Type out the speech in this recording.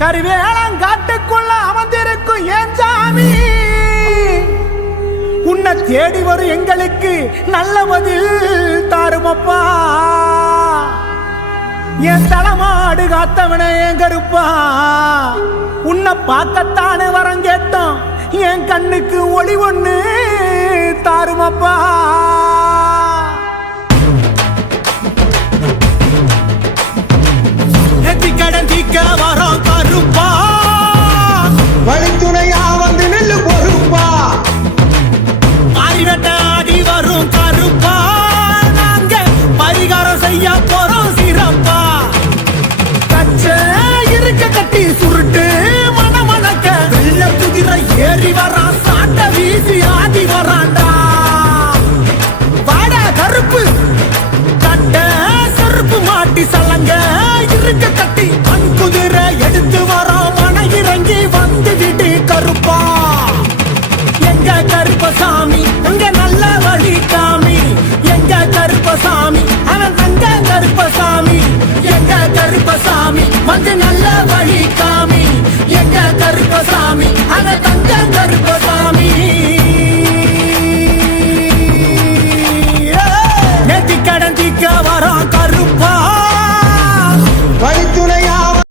கருவேலங்காட்டுக்குள்ள அமர்ந்திருக்கும் ஏன் சாமி, உன்னை தேடி வரும் எங்களுக்கு நல்ல பதில் தாருமப்பா. என் தலைமாடு காத்தவனே என் கருப்பா, உன்னை பார்க்கத்தானே வரம் கேட்டோம், என் கண்ணுக்கு ஒளி ஒண்ணு தாருமப்பா.